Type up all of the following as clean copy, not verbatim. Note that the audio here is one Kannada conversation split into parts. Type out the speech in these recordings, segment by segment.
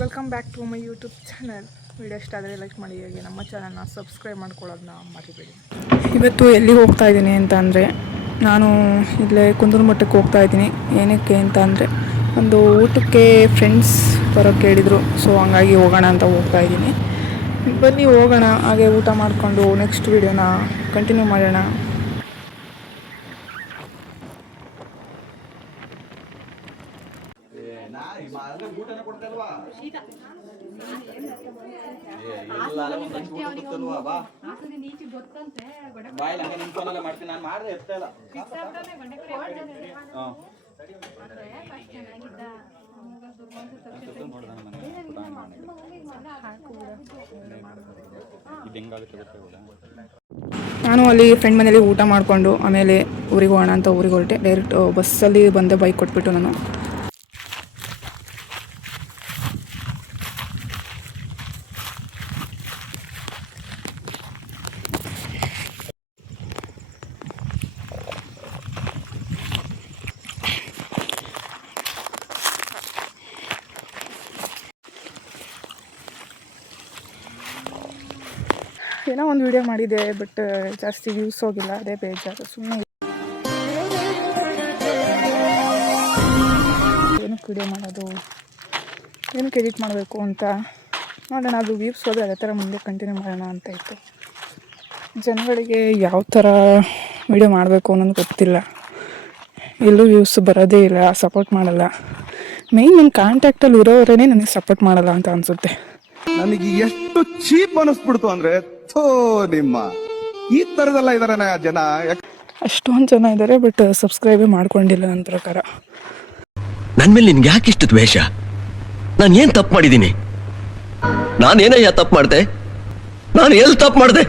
Welcome back to my YouTube channel. Video ಇಷ್ಟ ಆದರೆ ಲೈಕ್ ಮಾಡಿ, ಹಾಗೆ ನಮ್ಮ ಚಾನಲ್ನ ಸಬ್ಸ್ಕ್ರೈಬ್ ಮಾಡ್ಕೊಳ್ಳೋದನ್ನ ಮರಿಬೇಡಿ. ಇವತ್ತು ಎಲ್ಲಿಗೆ ಹೋಗ್ತಾ ಇದ್ದೀನಿ ಅಂತ ಅಂದರೆ, ನಾನು ಇಲ್ಲೇ ಕುಂದೂರು ಹೋಗ್ತಾ ಇದ್ದೀನಿ. ಏನಕ್ಕೆ ಅಂತ ಅಂದರೆ, ಒಂದು ಊಟಕ್ಕೆ ಫ್ರೆಂಡ್ಸ್ ಬರೋಕ್ಕೆ ಹೇಳಿದರು. ಸೊ ಹಂಗಾಗಿ ಹೋಗೋಣ ಅಂತ ಹೋಗ್ತಾ ಇದ್ದೀನಿ. ಬನ್ನಿ ಹೋಗೋಣ, ಹಾಗೆ ಊಟ ಮಾಡಿಕೊಂಡು ನೆಕ್ಸ್ಟ್ ವೀಡಿಯೋನ ಕಂಟಿನ್ಯೂ ಮಾಡೋಣ. ನಾನು ಅಲ್ಲಿ ಫ್ರೆಂಡ್ ಮನೇಲಿ ಊಟ ಮಾಡಿಕೊಂಡು ಆಮೇಲೆ ಊರಿಗೆ ಹೋಗೋಣ ಅಂತ ಊರಿಗೆ ಹೊರಟೆ. ಡೈರೆಕ್ಟ್ ಬಸ್ಸಲ್ಲಿ ಬಂದೆ, ಬೈಕ್ ಕೊಟ್ಬಿಟ್ಟು ನಾನು. ಏನೋ ಒಂದು ವಿಡಿಯೋ ಮಾಡಿದೆ, ಬಟ್ ಜಾಸ್ತಿ ವ್ಯೂಸ್ ಹೋಗಿಲ್ಲ, ಅದೇ ಬೇಜಾರು. ಸುಮ್ಮನೆ ಏನಕ್ಕೆ ವಿಡಿಯೋ ಮಾಡೋದು, ಏನಕ್ಕೆ ಎಡಿಟ್ ಮಾಡಬೇಕು ಅಂತ ನೋಡೋಣ. ಅದು ವ್ಯೂಸ್ ಹೋದರೆ ಅದೇ ಥರ ಮುಂದೆ ಕಂಟಿನ್ಯೂ ಮಾಡೋಣ ಅಂತ ಇತ್ತು. ಜನಗಳಿಗೆ ಯಾವ ಥರ ವಿಡಿಯೋ ಮಾಡಬೇಕು ಅನ್ನೋದು ಗೊತ್ತಿಲ್ಲ. ಎಲ್ಲೂ ವ್ಯೂಸ್ ಬರೋದೇ ಇಲ್ಲ, ಸಪೋರ್ಟ್ ಮಾಡಲ್ಲ. ಮೇಯ್ನ್ ನನ್ನ ಕಾಂಟ್ಯಾಕ್ಟಲ್ಲಿ ಇರೋರೇ ನನಗೆ ಸಪೋರ್ಟ್ ಮಾಡಲ್ಲ ಅಂತ ಅನಿಸುತ್ತೆ. ನನಗೆ ಎಷ್ಟು ಚೀಪ್ ಅನಿಸ್ಬಿಡ್ತು ಅಂದರೆ, ನಿಮ್ಮ ಈ ಥರದೆಲ್ಲ ಇದಾರೆ ಜನ. ಅಷ್ಟೊಂದು ಜನ ಇದ್ದಾರೆ, ಬಟ್ ಸಬ್ಸ್ಕ್ರೈಬೇ ಮಾಡ್ಕೊಂಡಿಲ್ಲ ನನ್ನ ಪ್ರಕಾರ. ನನ್ನ ಮೇಲೆ ನಿನ್ಗೆ ಯಾಕೆ ಇಷ್ಟು ದ್ವೇಷ? ನಾನು ಏನು ತಪ್ಪು ಮಾಡಿದ್ದೀನಿ? ನಾನೇನಯ್ಯ ತಪ್ಪು ಮಾಡಿದೆ? ನಾನು ಎಲ್ಲಿ ತಪ್ಪು ಮಾಡಿದೆ?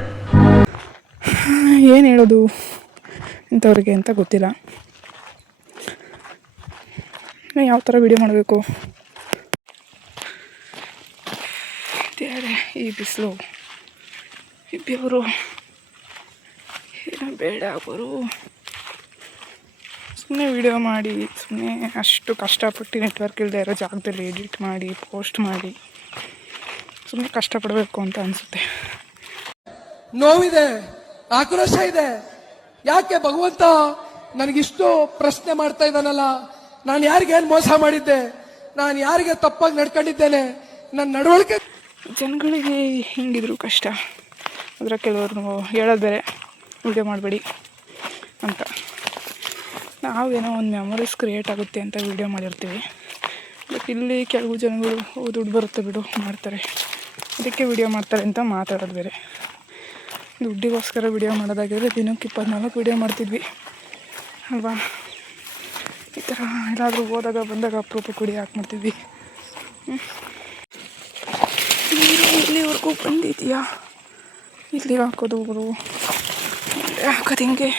ಏನು ಹೇಳೋದು ಇಂಥವ್ರಿಗೆ ಅಂತ ಗೊತ್ತಿಲ್ಲ. ಯಾವ ಥರ ವಿಡಿಯೋ ಮಾಡಬೇಕು? ಈ ಬಿಸಿಲು, ಈ ಬೆವರು, ಏನೋ ಬೇಡ ಬರು. ಸುಮ್ಮನೆ ವಿಡಿಯೋ ಮಾಡಿ, ಸುಮ್ಮನೆ ಅಷ್ಟು ಕಷ್ಟಪಟ್ಟು ನೆಟ್ವರ್ಕ್ ಇಲ್ಲದೆ ಇರೋ ಜಾಗದಲ್ಲಿ ಎಡಿಟ್ ಮಾಡಿ ಪೋಸ್ಟ್ ಮಾಡಿ ಸುಮ್ಮನೆ ಕಷ್ಟಪಡಬೇಕು ಅಂತ ಅನಿಸುತ್ತೆ. ನೋವಿದೆ, ಆಕ್ರೋಶ ಇದೆ. ಯಾಕೆ ಭಗವಂತ ನನಗಿಷ್ಟು ಪ್ರಶ್ನೆ ಮಾಡ್ತಾ ಇದ್ದಾನಲ್ಲ? ನಾನು ಯಾರಿಗೇನು ಮೋಸ ಮಾಡಿದ್ದೆ? ನಾನು ಯಾರಿಗೆ ತಪ್ಪಾಗಿ ನಡ್ಕೊಂಡಿದ್ದೇನೆ? ನನ್ನ ನಡವಳಿಕೆ ಜನಗಳಿಗೆ ಹಿಂಗಿದ್ರು ಕಷ್ಟ. ಅದರ ಕೆಲವರು ಹೇಳೋದು ಬೇರೆ, ವಿಡಿಯೋ ಮಾಡಬೇಡಿ ಅಂತ. ನಾವೇನೋ ಒಂದು ಮೆಮೊರೀಸ್ ಕ್ರಿಯೇಟ್ ಆಗುತ್ತೆ ಅಂತ ವಿಡಿಯೋ ಮಾಡಿರ್ತೀವಿ. ಬಟ್ ಇಲ್ಲಿ ಕೆಲವು ಜನಗಳು ದುಡ್ಡು ಬರುತ್ತೆ ಬಿಡು ಮಾಡ್ತಾರೆ, ಅದಕ್ಕೆ ವಿಡಿಯೋ ಮಾಡ್ತಾರೆ ಅಂತ ಮಾತಾಡೋದು ಬೇರೆ. ದುಡ್ಡಿಗೋಸ್ಕರ ವಿಡಿಯೋ ಮಾಡೋದಾಗಿದ್ರೆ ದಿನಕ್ಕೆ 24 ವಿಡಿಯೋ ಮಾಡ್ತಿದ್ವಿ ಅಲ್ವಾ? ಈ ಥರ ಎಲ್ಲಾದರೂ ಹೋದಾಗ ಬಂದಾಗ ಅಪರೂಪಕ್ಕೆ ವಿಡಿಯೋ ಹಾಕ್ಬಿಡ್ತಿದ್ವಿ. ಇಲ್ಲಿವರೆಗೂ ಬಂದಿದೆಯಾ? ಇಲ್ಲಿ ಹಾಕೋದು ಅವರು ಹಾಕೋದು ಹಿಂಗೆ.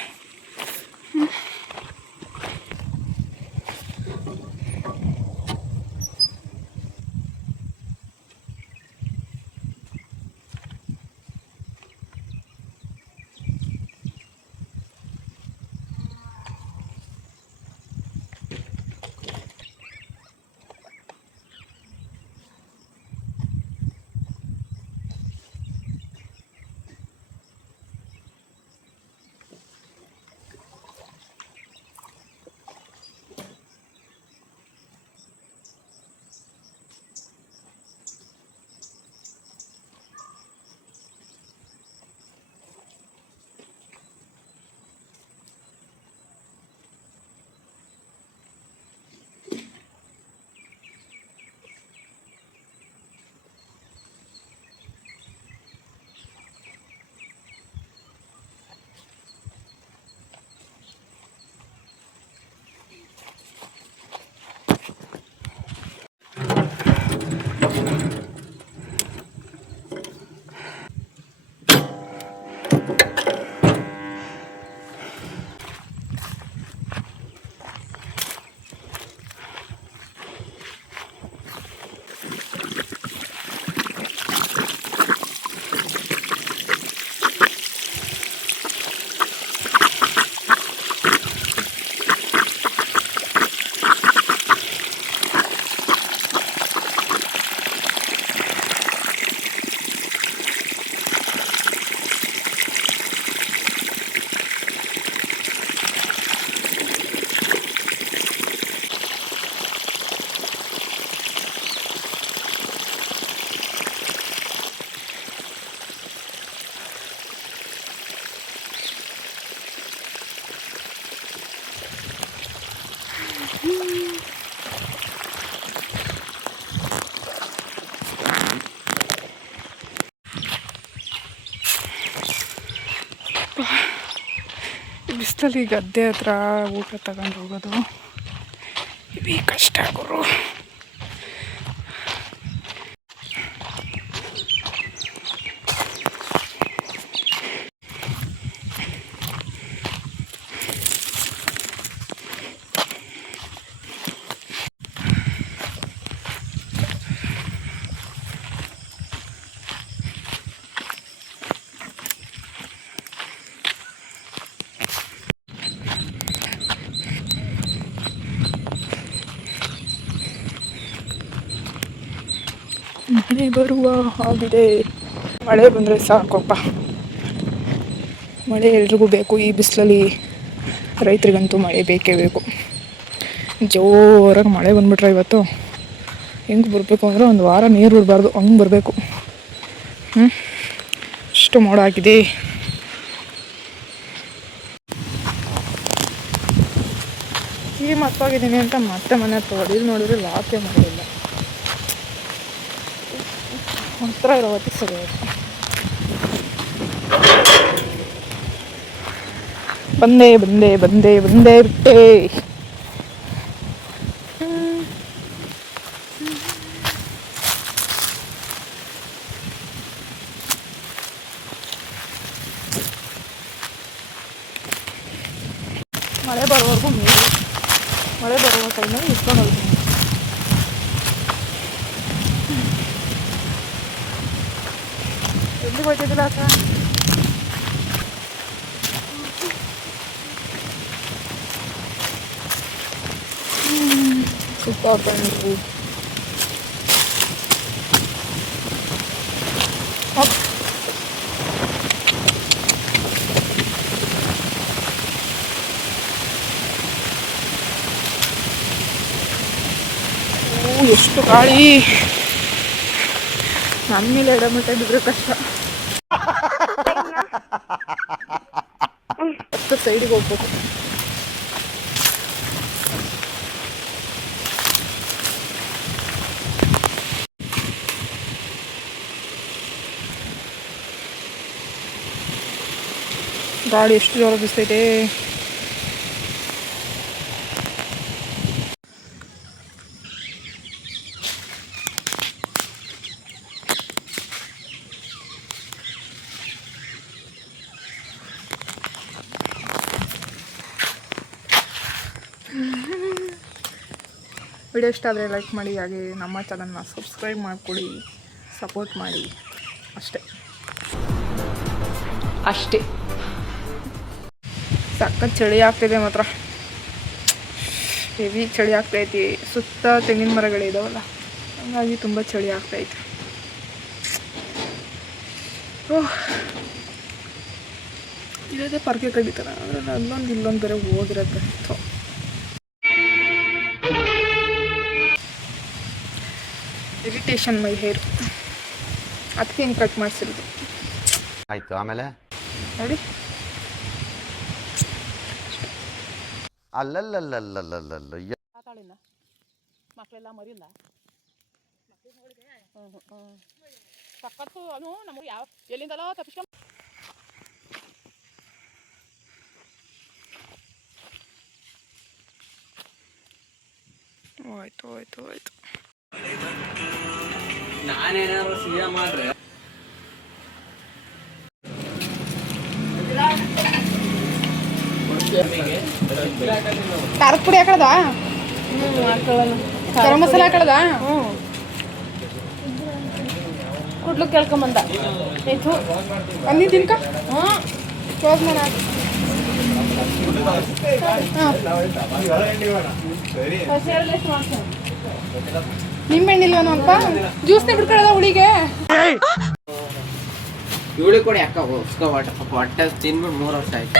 ಬಿಸಿಲಲ್ಲಿ ಗದ್ದೆ ಹತ್ರ ಊಟ ತಗೊಂಡು ಹೋಗೋದು ಇದು ಕಷ್ಟ ಗುರು. ಮಳೆ ಬರುವ ಹಾಗಿದೆ. ಮಳೆ ಬಂದರೆ ಸಾಕಪ್ಪ. ಮಳೆ ಎಲ್ರಿಗೂ ಬೇಕು. ಈ ಬಿಸಿಲಲ್ಲಿ ರೈತರಿಗಂತೂ ಮಳೆ ಬೇಕೇ ಬೇಕು. ಜೋರಾಗಿ ಮಳೆ ಬಂದ್ಬಿಟ್ರೆ ಇವತ್ತು ಹೆಂಗೆ ಬರಬೇಕು ಅಂದರೆ ಒಂದು ವಾರ ನೀರು ಬಿಡಬಾರ್ದು, ಹಂಗೆ ಬರಬೇಕು. ಅಷ್ಟು ಮೋಡ ಆಗಿದೆ. ಈ ಮಕ್ಕಳಿದ್ದೀನಿ ಅಂತ ಮತ್ತೆ ಮನೆ ತೊಗೊಳ್ಳಿ. ಇಲ್ಲಿ ನೋಡಿದ್ರೆ ಲಾಕೆ ಮಾಡಿಲ್ಲ. ಒಂಥರ ಇರೋವತ್ತಿ ಸರಿ ಆಯಿತು. ಬಂದೇ ಬಂದೇ ಬಂದೇ ಬಂದೇ ಬಿಟ್ಟೆ. ಮಳೆ ಬರೋವರೆಗೂ ನೀರು, ಮಳೆ ಬರುವ ಟೈಮಲ್ಲಿ ಇಟ್ಕೊಂಡು ಹೋಗ್ತೀನಿ. ಎಲ್ಲಿಗೆ ಹೋಗ್ತಿದ್ದಿಲ್ಲ ಅಕ್ಕ? ಸುತ್ತಾಡ್ಕೊಂಡು ಎಷ್ಟು ಗಾಳಿ. ನನ್ನ ಮೇಲೆ ಎಡಮಟ್ಟೆ ಬಿದ್ರೆ ಕಷ್ಟ. ಹತ್ತು ಸೈಡಿಗೆ ಹೋಗ್ಬೇಕು. ಗಾಳಿ ಎಷ್ಟು ಜೋರ ಬೀಸ್ತೈತೆ. ವಿಡಿಯೋ ಇಷ್ಟ ಆದರೆ ಲೈಕ್ ಮಾಡಿ, ಹಾಗೆ ನಮ್ಮ ಚಾನಲ್ನ ಸಬ್ಸ್ಕ್ರೈಬ್ ಮಾಡಿಕೊಡಿ, ಸಪೋರ್ಟ್ ಮಾಡಿ. ಅಷ್ಟೇ. ಸಖತ್ ಚಳಿ ಆಗ್ತಿದೆ ಮಾತ್ರ. ಹೆವಿ ಚಳಿ ಆಗ್ತೈತಿ. ಸುತ್ತ ತೆಂಗಿನ ಮರಗಳಿದಾವಲ್ಲ, ಹಾಗಾಗಿ ತುಂಬ ಚಳಿ ಆಗ್ತೈತೆ. ಓಹ್, ಇರೋದೇ ಪರ್ಕೆ ಕಡಿತಾರೆ. ಆದರೆ ಅಲ್ಲೊಂದು ಇಲ್ಲೊಂದು ಬೇರೆ ಹೋಗಿರತ್ತೆ. ಸೊ ಇರಿಟೇಷನ್ ಮೈ ಹೇರ್, ಅದಕ್ಕೆ ಹಿಂಗೆ ಕಟ್ ಮಾಡಿಸಿರೋದು. ಆಯ್ತು, ಆಮೇಲೆ ನೋಡಿ. ಅಲ್ಲಲ್ಲಲ್ಲಲ್ಲಲ್ಲಲ್ಲ ಮಕ್ಕಳೆಲ್ಲ ಮರಿಲ್ಲ ಸಕ್ಕತ್ತು. ಅದು ನಮಗೆ ಯಾವ ಎಲ್ಲಿಂದಲೋ ತಪ್ಪಿಸ್ಕೊಂಡು ಆಯ್ತು ಆಯ್ತು ಆಯ್ತು. ನಾನೇನಾದ್ರು ಸಿಎ ಮಾಡ್ರೆ ಖಾರದ ಪುಡಿ ಹಾಕಳದ, ಗರಂ ಮಸಾಲ ಹಾಕಳದ. ಕುಡ್ಲು ಕೇಳ್ಕೊಂಬಂದ ಅಲ್ಲಿ ತಿನ್ಕ. ಕ್ಲೋಸ್ ಮಾಡ. ನಿಂಬೆಣ್ಣಿಲ್ವನು ಅಲ್ಪ? ಜ್ಯೂಸ್ನೇ ಬಿಡ್ಕೊಳ್ಳೋದ ಹುಳಿಗೆ. ಇವಳಿ ಕೊಡಿ ಅಕ್ಕ, ಹೊಟ್ಟೆ ತಿನ್ಬಿಟ್ಟು 3 ವರ್ಷ ಆಯ್ತು.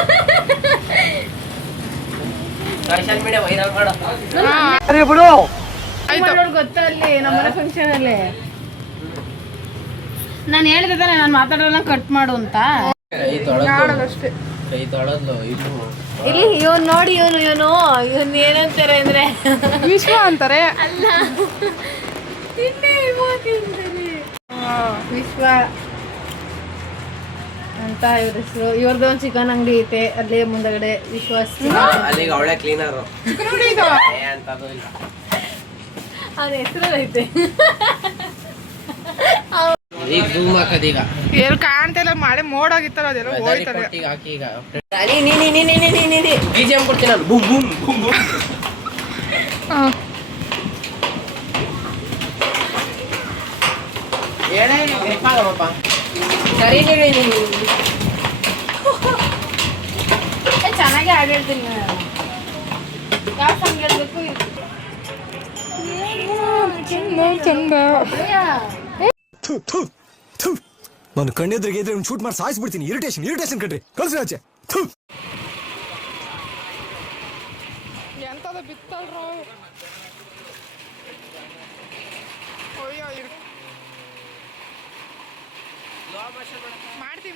ಸೋಷಿಯಲ್ ಮೀಡಿಯಾ ವೈರಲ್ ಮಾಡೋ ಗೊತ್ತಾ ಅಲ್ಲಿ ನಮ್ಮನೆ ಫಂಕ್ಷನ್ ಅಲ್ಲಿ ನಾನು ಹೇಳಿದೆ ತಾನೆ ನಾನು ಮಾತಾಡೋಲ್ಲ ಕಟ್ ಮಾಡು ಅಂತ. ಅಷ್ಟೇ. ಕೈ ತೊಳೋದು ಇನ್ನು ಇಲ್ಲಿ ಇವನು ನೋಡಿ, ಇವನು ಏನಂತಾರೆ ಅಂದ್ರೆ ವಿಶ್ವ ಅಂತಾರೆ. ಅಲ್ಲ ವಿಶ್ವ ಅಂತ ಅಂತ ಇವ್ರ ಹೆಸರು. ಇವ್ರದ್ದು ಒಂದು ಚಿಕನ್ ಅಂಗಡಿ ಐತೆ ಅಲ್ಲೇ ಮುಂದಗಡೆ ವಿಶ್ವಾಸ್. ಅಲ್ಲಿಗೆ ಅವಳೆ ಕ್ಲೀನರು ಅಂತದು ಇಲ್ಲ. ಅದ ಹೆಸರಲ್ಲಿ ಐತೆ. ಈಗ ಝೂಮ್ ಹಾಕೋದೀಗ ಎಲ್ಲಿ ಕಾಣ್ತಾ ಇಲ್ಲ, ಮಳೆ ಮೋಡ ಆಗಿತ್ತಲ್ಲ ಅದೆಲ್ಲ ಹೋಯ್ತದೆ. ಹಾಕಿ ಈಗ BGM ಕೊಡ್ತೀನಿ ನಾನು. Boom boom boom boom. ಹೇಳೇ ನೆನಪಾಗಪ್ಪ. ಸರಿ ಚೆನ್ನಾಗಿ ಹಾಡು ಹೇಳ್ತೀನಿ ನಾನು. ಯಾವ ಸಾಂಗ್ ಹೇಳ್ಬೇಕು? ಚಂದ ನಾನು ಕಣ್ಣೆದ್ರಿಗೆ ಇದ್ರೆ ಒಂದು ಶೂಟ್ ಮಾಡಿ ಸಾಯಿಸ್ಬಿಡ್ತೀನಿ. ಇರಿಟೇಷನ್ ಕಣ್ರಿ, ಕಳ್ಸಿ ಆಚೆ. ಎಂತದ ಬಿತ್ತಲ್ರೋ. ಮಾಡ್ತೀವಿ